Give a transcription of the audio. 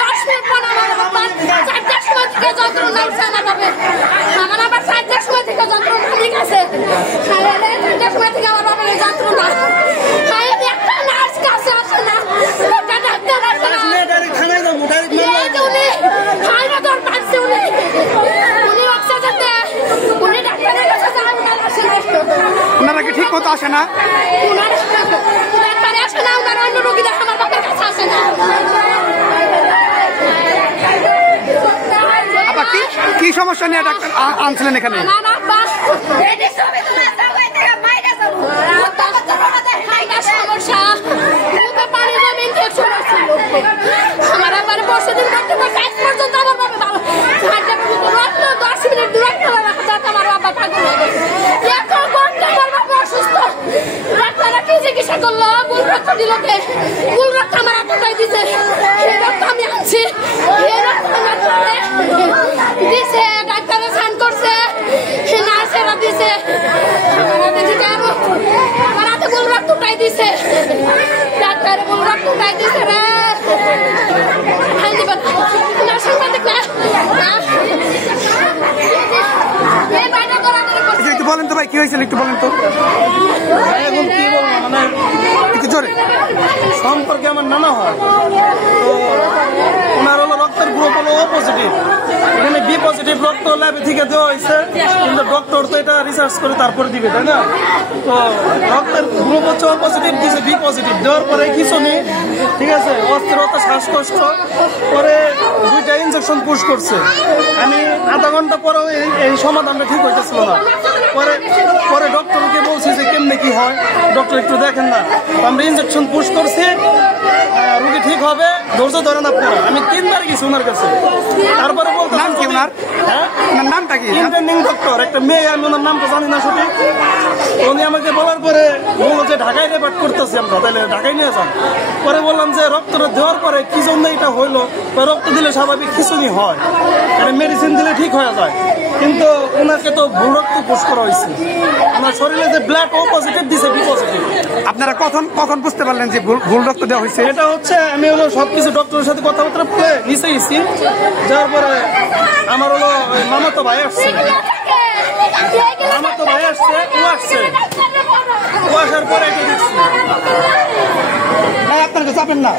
10 minute পরে আমার বাবা 4টার সময় থেকে যন্ত্রণা লাগছে আমার বাবা। আমার আবার 4টার সময় থেকে যন্ত্রণা ঠিক আছে। 4টার সময় থেকে আমার বাবার যন্ত্রণা। একটা নার্স কাছে আসে না, একটা ডাক্তার আসে না। ওনারা কি ঠিক মতো আসে না? আসে না, ওনারা অন্য রোগী দেখে আমার বাবার কাছে আসে না। আবার কি সমস্যা নিয়ে ডাক্তার আনছিলেন এখানে? সমস্যা পানি জমে ইনফেকশন হচ্ছিল। আমার আবার বসেদিন করতে পারছে আজ পর্যন্ত আমার বাবা ভালো 10 মিনিট দূরত্ব আমার বাবা পাগল হয়ে গেছে। এখন করতে আমার বাবা অসুস্থ। ডাক্তাররা কি চিকিৎসা করলো? গুল রক্ত দিল কে? গুল রক্ত আমার হাতটাই দিছে। এই রক্ত আমি আনছি। এই রক্ত আমার দিছে, ডাক্তাররা সাইন করছে, নার্সেরা দিছে। আমার হাতে গুল রক্তটাই দিছে। ডাক্তার গুল রক্তটাই দিছে রে। একটু বলেন তো ভাই, কি হয়েছিল একটু বলেন তো। এখন কি বলবো, মানে একটু জোরে। সম্পর্কে আমার নানা হয়, তো ওনার হলো রক্তের গ্রুপ হলো ও পজিটিভ, এখানে বি পজিটিভ রক্ত ল্যাবে থেকে দেওয়া হয়েছে, কিন্তু ডক্টর তো এটা রিসার্চ করে তারপরে দিবে, তাই না? তো রক্তের গ্রুপ হচ্ছে ও পজিটিভ, দিয়েছে বি পজিটিভ, দেওয়ার পরে কিছু নেই, ঠিক আছে, অস্থিরতা, শ্বাসকষ্ট, পরে 2টা ইনজেকশন পুশ করছে। আমি আধা ঘন্টা পরেও এই সমাধানটা ঠিক হইতেছিল না। পরে ডক্টরকে বলছি যে কেমনে কি হয়, ডক্টর একটু দেখেন না। আমরা ইনজেকশন পুশ করছি, রুগী ঠিক হবে, ধৈর্য ধরেন আপনারা। আমি 3বার গেছি ওনার কাছে, তারপরে বলতে নাম কি ওনার? ওনার নামটা কি? ইন্টার্নিং ডক্টর, একটা মেয়ে, আমি ওনার নামটা জানি না সঠিক। উনি আমাকে বলার পরে বললো যে ঢাকায় রেপার্ট করতেছি আমরা, তাহলে ঢাকায় নিয়ে যান। পরে বললাম যে রক্তটা দেওয়ার পরে কি জন্য এটা হইলো, রক্ত দিলে স্বাভাবিক খিঁচুনি হয়, এটা মেডিসিন দিলে ঠিক হয়ে যায়, কিন্তু ওনাকে তো ভুল রক্ত পুশ করা হয়েছে। ওনার শরীরে যে ব্লাড ও পজিটিভ দিছে, বি পজিটিভ। আপনারা কখন বুঝতে পারলেন যে ভুল রক্ত দেওয়া হয়েছে? এটা হচ্ছে আমি হলো সবকিছু ডক্টরের সাথে কথাবার্তা বলে নিচে গেছি, যাওয়ার পরে আমার হলো মামাতো ভাই আসছে, ও আসার পরে এটা দেখছি। আপনার কাছে চাপেন না।